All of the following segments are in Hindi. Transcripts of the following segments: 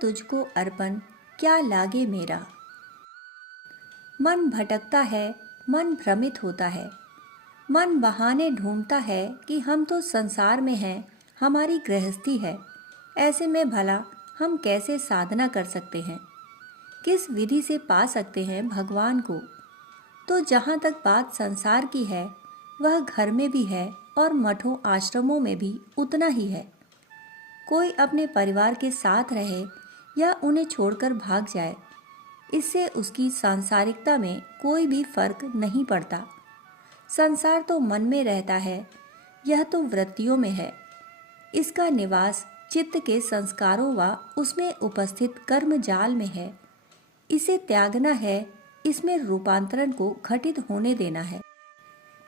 तुझको अर्पण क्या लागे मेरा। मन भटकता है, मन भ्रमित होता है, मन बहाने ढूंढता है कि हम तो संसार में हैं, हमारी गृहस्थी है। ऐसे में भला हम कैसे साधना कर सकते हैं, किस विधि से पा सकते हैं भगवान को। तो जहाँ तक बात संसार की है, वह घर में भी है और मठों आश्रमों में भी उतना ही है। कोई अपने परिवार के साथ रहे या उन्हें छोड़कर भाग जाए, इससे उसकी सांसारिकता में कोई भी फर्क नहीं पड़ता। संसार तो मन में रहता है, यह तो वृत्तियों में है। इसका निवास चित्त के संस्कारों व उसमें उपस्थित कर्म जाल में है। इसे त्यागना है, इसमें रूपांतरण को घटित होने देना है।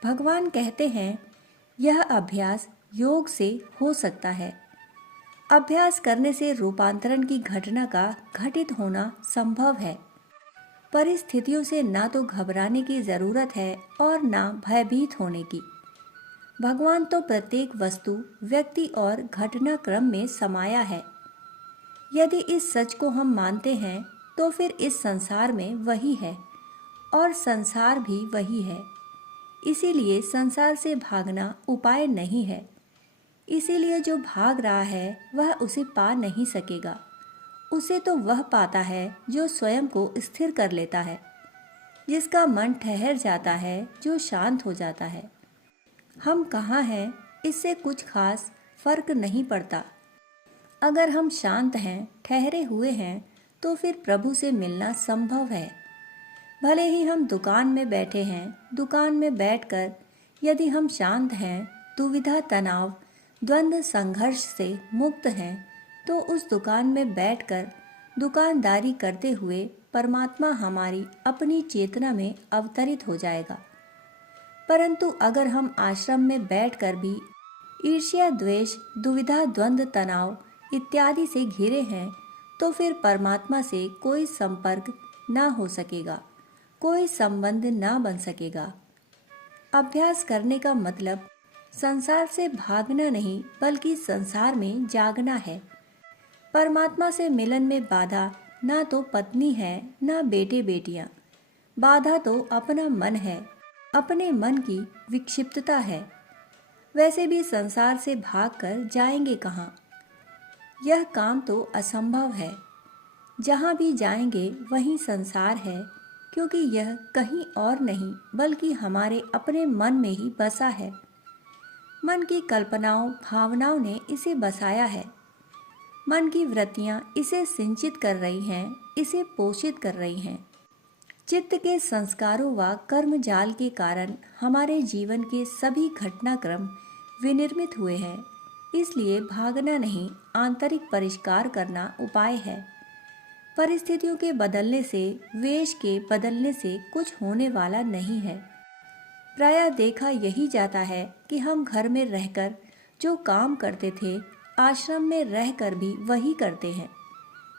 भगवान कहते हैं, यह अभ्यास योग से हो सकता है। अभ्यास करने से रूपांतरण की घटना का घटित होना संभव है। परिस्थितियों से ना तो घबराने की जरूरत है और ना भयभीत होने की। भगवान तो प्रत्येक वस्तु, व्यक्ति और घटनाक्रम में समाया है। यदि इस सच को हम मानते हैं तो फिर इस संसार में वही है और संसार भी वही है। इसीलिए संसार से भागना उपाय नहीं है। इसीलिए जो भाग रहा है वह उसे पा नहीं सकेगा। उसे तो वह पाता है जो स्वयं को स्थिर कर लेता है, जिसका मन ठहर जाता है, जो शांत हो जाता है। हम कहाँ हैं, इससे कुछ खास फर्क नहीं पड़ता। अगर हम शांत हैं, ठहरे हुए हैं, तो फिर प्रभु से मिलना संभव है। भले ही हम दुकान में बैठे हैं, दुकान में बैठकर यदि हम शांत हैं, दुविधा, तनाव, द्वंद्व, संघर्ष से मुक्त हैं, तो उस दुकान में बैठकर दुकानदारी करते हुए परमात्मा हमारी अपनी चेतना में अवतरित हो जाएगा। परंतु अगर हम आश्रम में बैठकर भी ईर्ष्या, द्वेष, दुविधा, द्वंद्व, तनाव इत्यादि से घिरे हैं, तो फिर परमात्मा से कोई संपर्क ना हो सकेगा, कोई संबंध ना बन सकेगा। अभ्यास करने का मतलब संसार से भागना नहीं, बल्कि संसार में जागना है। परमात्मा से मिलन में बाधा ना तो पत्नी है, ना बेटे बेटियां। बाधा तो अपना मन है, अपने मन की विक्षिप्तता है। वैसे भी संसार से भागकर जाएंगे कहाँ? यह काम तो असंभव है। जहाँ भी जाएंगे वहीं संसार है, क्योंकि यह कहीं और नहीं बल्कि हमारे अपने मन में ही बसा है। मन की कल्पनाओं, भावनाओं ने इसे बसाया है। मन की वृत्तियां इसे सिंचित कर रही हैं, इसे पोषित कर रही हैं। चित्त के संस्कारों व कर्म जाल के कारण हमारे जीवन के सभी घटनाक्रम विनिर्मित हुए हैं। इसलिए भागना नहीं, आंतरिक परिष्कार करना उपाय है। परिस्थितियों के बदलने से, वेश के बदलने से कुछ होने वाला नहीं है। प्रायः देखा यही जाता है कि हम घर में रहकर जो काम करते थे, आश्रम में रहकर भी वही करते हैं,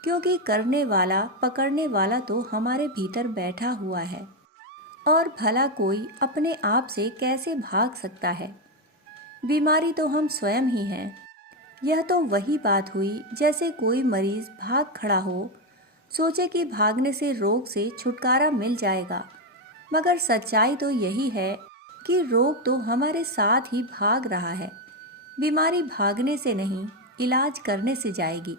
क्योंकि करने वाला, पकड़ने वाला तो हमारे भीतर बैठा हुआ है। और भला कोई अपने आप से कैसे भाग सकता है? बीमारी तो हम स्वयं ही हैं। यह तो वही बात हुई जैसे कोई मरीज भाग खड़ा हो, सोचे कि भागने से रोग से छुटकारा मिल जाएगा, मगर सच्चाई तो यही है कि रोग तो हमारे साथ ही भाग रहा है। बीमारी भागने से नहीं, इलाज करने से जाएगी।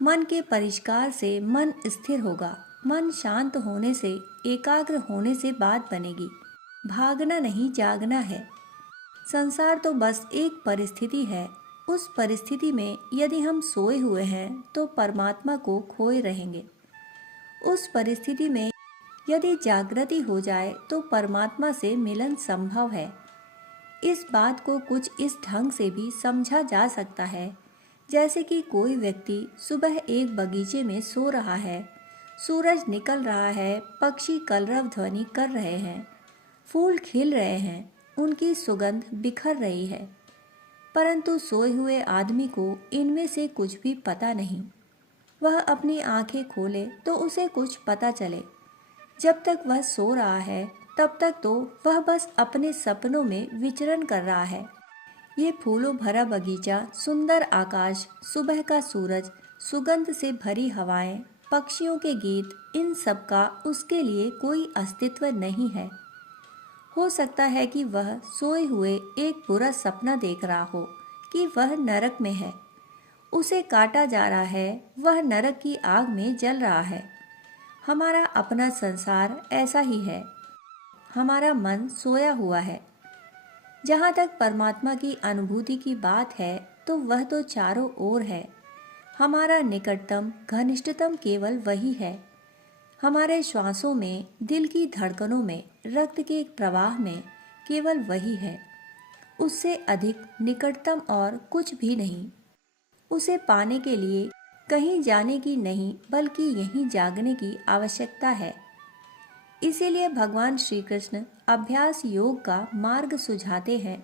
मन के परिष्कार से मन स्थिर होगा। मन शांत होने से, एकाग्र होने से बात बनेगी। भागना नहीं, जागना है। संसार तो बस एक परिस्थिति है। उस परिस्थिति में यदि हम सोए हुए हैं तो परमात्मा को खोए रहेंगे। उस परिस्थिति में यदि जागृति हो जाए तो परमात्मा से मिलन संभव है। इस बात को कुछ इस ढंग से भी समझा जा सकता है, जैसे कि कोई व्यक्ति सुबह एक बगीचे में सो रहा है, सूरज निकल रहा है, पक्षी कलरव ध्वनि कर रहे हैं, फूल खिल रहे हैं, उनकी सुगंध बिखर रही है, परंतु सोए हुए आदमी को इनमें से कुछ भी पता नहीं। वह अपनी आंखें खोले तो उसे कुछ पता चले। जब तक वह सो रहा है तब तक तो वह बस अपने सपनों में विचरण कर रहा है। ये फूलों भरा बगीचा, सुंदर आकाश, सुबह का सूरज सुगंध से भरी हवाएं, पक्षियों के गीत, इन सब का उसके लिए कोई अस्तित्व नहीं है। हो सकता है कि वह सोए हुए एक बुरा सपना देख रहा हो कि वह नरक में है, उसे काटा जा रहा है, वह नरक की आग में जल रहा है। हमारा अपना संसार ऐसा ही है। हमारा मन सोया हुआ है। जहाँ तक परमात्मा की अनुभूति की बात है तो वह तो चारों ओर है। हमारा निकटतम घनिष्ठतम केवल वही है। हमारे श्वासों में, दिल की धड़कनों में, रक्त के प्रवाह में केवल वही है। उससे अधिक निकटतम और कुछ भी नहीं। उसे पाने के लिए कहीं जाने की नहीं बल्कि यहीं जागने की आवश्यकता है। इसीलिए भगवान श्री कृष्ण अभ्यास योग का मार्ग सुझाते हैं,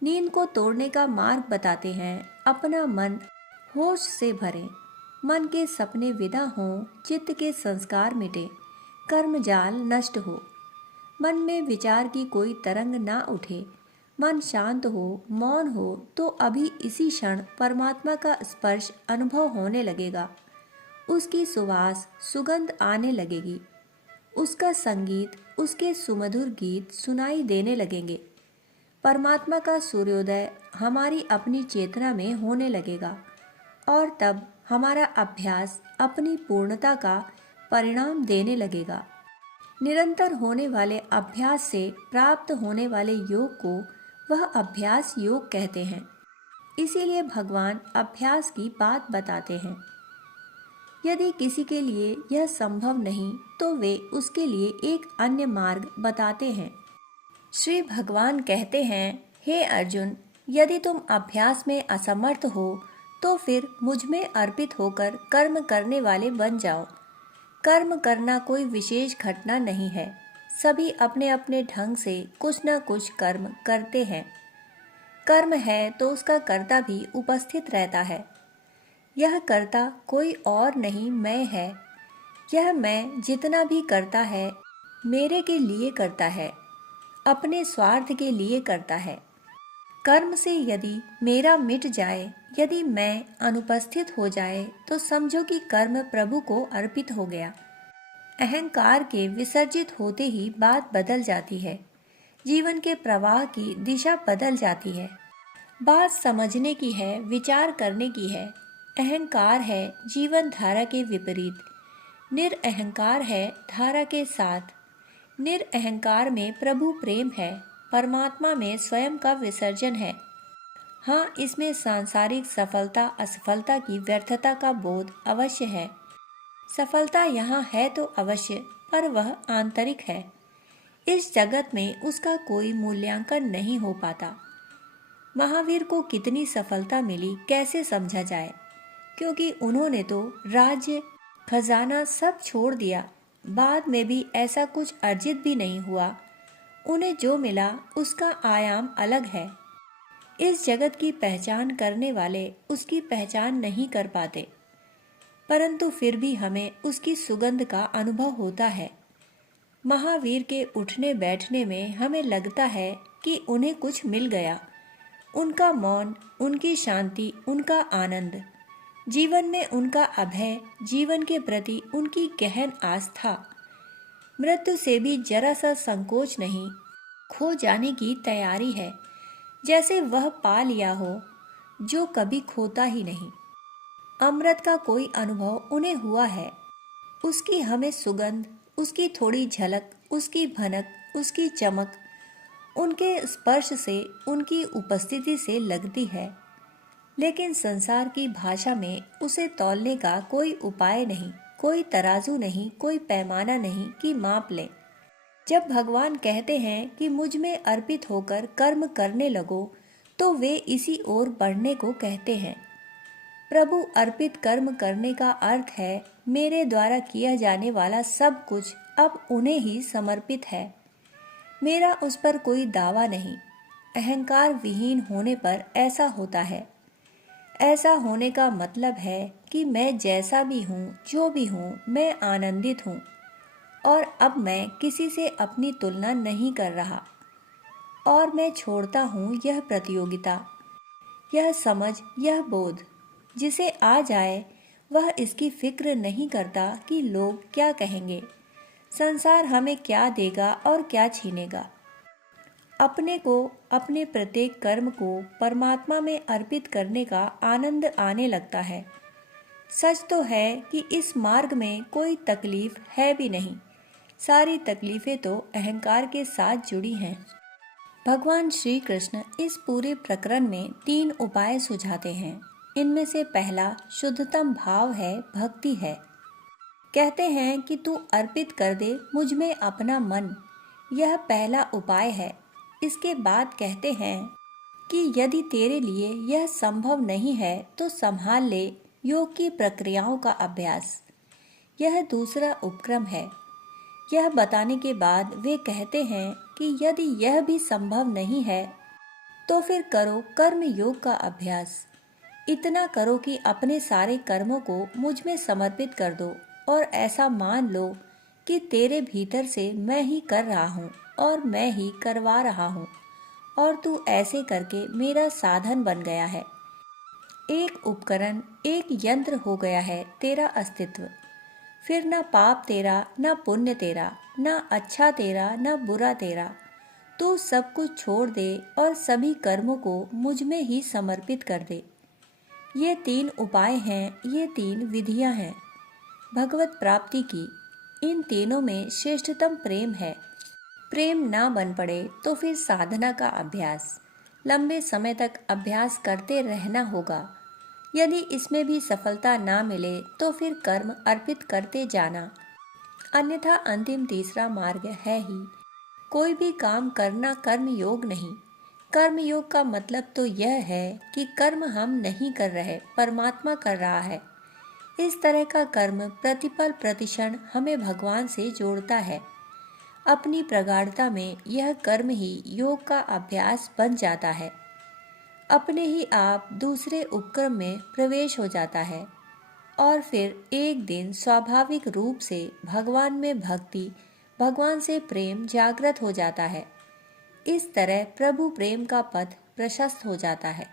नींद को तोड़ने का मार्ग बताते हैं। अपना मन होश से भरें, मन के सपने विदा हों, चित्त के संस्कार मिटे, कर्म जाल नष्ट हो, मन में विचार की कोई तरंग ना उठे, मन शांत हो, मौन हो तो अभी इसी क्षण परमात्मा का स्पर्श अनुभव होने लगेगा। उसकी सुवास, सुगंध आने लगेगी। उसका संगीत, उसके सुमधुर गीत सुनाई देने लगेंगे। परमात्मा का सूर्योदय हमारी अपनी चेतना में होने लगेगा और तब हमारा अभ्यास अपनी पूर्णता का परिणाम देने लगेगा। निरंतर होने वाले अभ्यास से प्राप्त होने वाले योग को वह अभ्यास योग कहते हैं। इसीलिए भगवान अभ्यास की बात बताते हैं। यदि किसी के लिए यह संभव नहीं तो वे उसके लिए एक अन्य मार्ग बताते हैं। श्री भगवान कहते हैं, हे अर्जुन, यदि तुम अभ्यास में असमर्थ हो तो फिर मुझ में अर्पित होकर कर्म करने वाले बन जाओ। कर्म करना कोई विशेष घटना नहीं है। सभी अपने अपने ढंग से कुछ न कुछ कर्म करते हैं। कर्म है तो उसका कर्ता भी उपस्थित रहता है। यह कर्ता कोई और नहीं, मैं है। यह मैं जितना भी करता है मेरे के लिए करता है, अपने स्वार्थ के लिए करता है। कर्म से यदि मेरा मिट जाए, यदि मैं अनुपस्थित हो जाए तो समझो कि कर्म प्रभु को अर्पित हो गया। अहंकार के विसर्जित होते ही बात बदल जाती है। जीवन के प्रवाह की दिशा बदल जाती है। बात समझने की है, विचार करने की है। अहंकार है जीवन धारा के विपरीत, निरअहंकार है धारा के साथ। निरअहंकार में प्रभु प्रेम है, परमात्मा में स्वयं का विसर्जन है। हाँ, इसमें सांसारिक सफलता असफलता की व्यर्थता का बोध अवश्य है। सफलता यहाँ है तो अवश्य, पर वह आंतरिक है। इस जगत में उसका कोई मूल्यांकन नहीं हो पाता। महावीर को कितनी सफलता मिली कैसे समझा जाए, क्योंकि उन्होंने तो राज्य खजाना सब छोड़ दिया। बाद में भी ऐसा कुछ अर्जित भी नहीं हुआ। उन्हें जो मिला उसका आयाम अलग है। इस जगत की पहचान करने वाले उसकी पहचान नहीं कर पाते, परंतु फिर भी हमें उसकी सुगंध का अनुभव होता है। महावीर के उठने बैठने में हमें लगता है कि उन्हें कुछ मिल गया। उनका मौन, उनकी शांति, उनका आनंद, जीवन में उनका अभय, जीवन के प्रति उनकी गहन आस्था, मृत्यु से भी जरा सा संकोच नहीं, खो जाने की तैयारी है, जैसे वह पा लिया हो जो कभी खोता ही नहीं। अमृत का कोई अनुभव उन्हें हुआ है। उसकी हमें सुगंध, उसकी थोड़ी झलक, उसकी भनक, उसकी चमक उनके स्पर्श से, उनकी उपस्थिति से लगती है। लेकिन संसार की भाषा में उसे तौलने का कोई उपाय नहीं, कोई तराजू नहीं, कोई पैमाना नहीं कि माप लें। जब भगवान कहते हैं कि मुझ में अर्पित होकर कर्म करने लगो, तो वे इसी ओर बढ़ने को कहते हैं। प्रभु अर्पित कर्म करने का अर्थ है मेरे द्वारा किया जाने वाला सब कुछ अब उन्हें ही समर्पित है। मेरा उस पर कोई दावा नहीं। अहंकार विहीन होने पर ऐसा होता है। ऐसा होने का मतलब है कि मैं जैसा भी हूँ, जो भी हूँ, मैं आनंदित हूँ और अब मैं किसी से अपनी तुलना नहीं कर रहा। और मैं छोड़ता हूँ यह प्रतियोगिता, यह समझ, यह बोध। जिसे आ जाए वह इसकी फिक्र नहीं करता कि लोग क्या कहेंगे, संसार हमें क्या देगा और क्या छीनेगा। अपने को, अपने प्रत्येक कर्म को परमात्मा में अर्पित करने का आनंद आने लगता है। सच तो है कि इस मार्ग में कोई तकलीफ है भी नहीं। सारी तकलीफें तो अहंकार के साथ जुड़ी हैं। भगवान श्री कृष्ण इस पूरे प्रकरण में 3 उपाय सुझाते हैं। इनमें से पहला शुद्धतम भाव है, भक्ति है। कहते हैं कि तू अर्पित कर दे मुझ में अपना मन, यह पहला उपाय है। इसके बाद कहते हैं कि यदि तेरे लिए यह संभव नहीं है तो संभाल ले योग की प्रक्रियाओं का अभ्यास, यह दूसरा उपक्रम है। यह बताने के बाद वे कहते हैं कि यदि यह भी संभव नहीं है तो फिर करो कर्म योग का अभ्यास। इतना करो कि अपने सारे कर्मों को मुझ में समर्पित कर दो और ऐसा मान लो कि तेरे भीतर से मैं ही कर रहा हूँ और मैं ही करवा रहा हूँ और तू ऐसे करके मेरा साधन बन गया है। एक उपकरण, एक यंत्र हो गया है तेरा अस्तित्व। फिर न पाप तेरा, न पुण्य तेरा, न अच्छा तेरा, न बुरा तेरा। तू सब कुछ छोड़ दे और सभी कर्मों को मुझ में ही समर्पित कर दे। ये 3 उपाय हैं, ये 3 विधियां हैं भगवत प्राप्ति की। इन तीनों में श्रेष्ठतम प्रेम है। प्रेम ना बन पड़े तो फिर साधना का अभ्यास, लंबे समय तक अभ्यास करते रहना होगा। यदि इसमें भी सफलता ना मिले तो फिर कर्म अर्पित करते जाना, अन्यथा अंतिम तीसरा मार्ग है ही। कोई भी काम करना कर्म योग नहीं। कर्म योग का मतलब तो यह है कि कर्म हम नहीं कर रहे, परमात्मा कर रहा है। इस तरह का कर्म प्रतिपल प्रतिक्षण हमें भगवान से जोड़ता है। अपनी प्रगाढ़ता में यह कर्म ही योग का अभ्यास बन जाता है। अपने ही आप दूसरे उपक्रम में प्रवेश हो जाता है और फिर एक दिन स्वाभाविक रूप से भगवान में भक्ति, भगवान से प्रेम जागृत हो जाता है। इस तरह प्रभु प्रेम का पथ प्रशस्त हो जाता है।